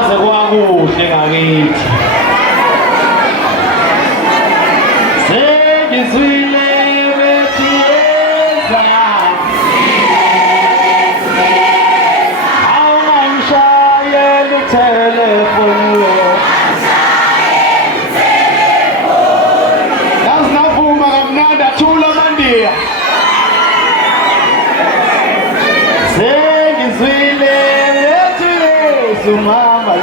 kwaze kwakuhle ngakithi sengizwile bethi yeza awungangishayeli telefoni yazinavuma kamnandi athula mandiya sengizwile bethi yezu mama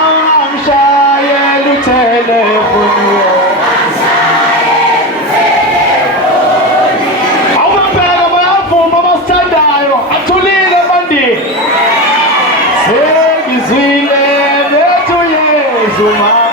awungangishayeli telefoni awubabheka bayavuma basithandayo athulile mandiya sengizwile bethi yezu mama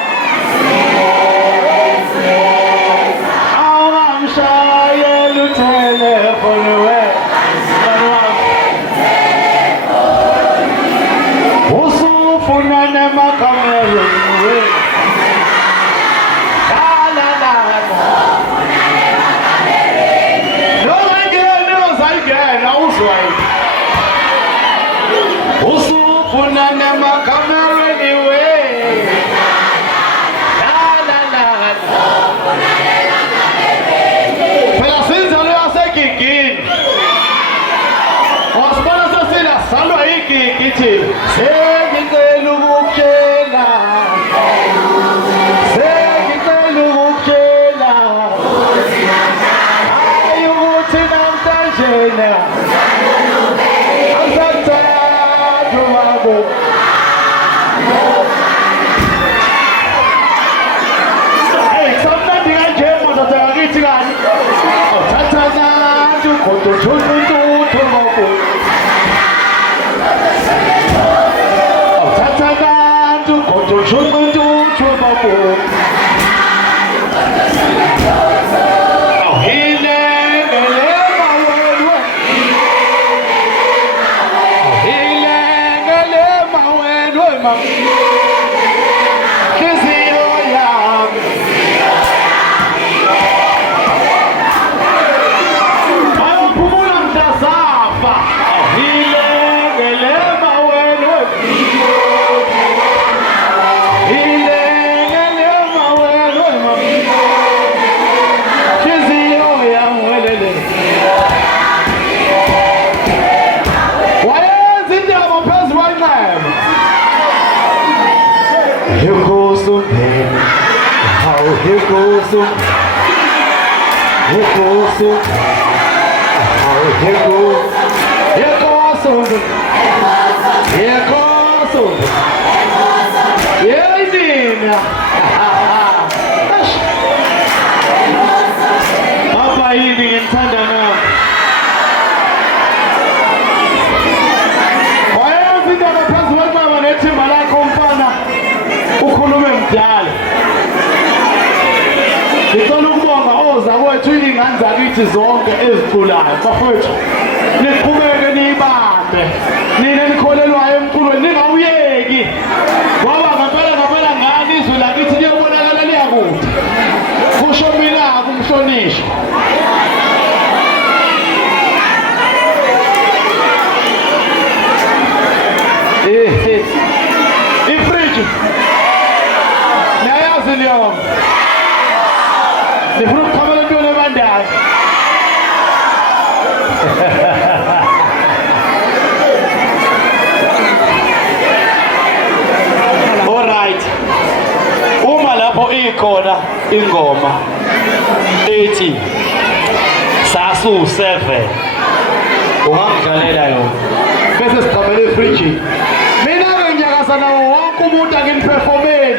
zonke eziculayo bafowethu niqhubeke niyibambe nina nikholelwayo emculweni ningawuyeki ngoba ngempela ngani izwi lakithi liyobonakala liyakude kusho mina kumhlonishwa ifriji niyayazi leyo nifuna ukukhamela ntweni ebandayo alright uma lapho ikhona ingoma ethi sasu 7 ungangidlalela yona bese siqhamela efriji mina ke ngiyakazana wonke umuntu akiniperformeni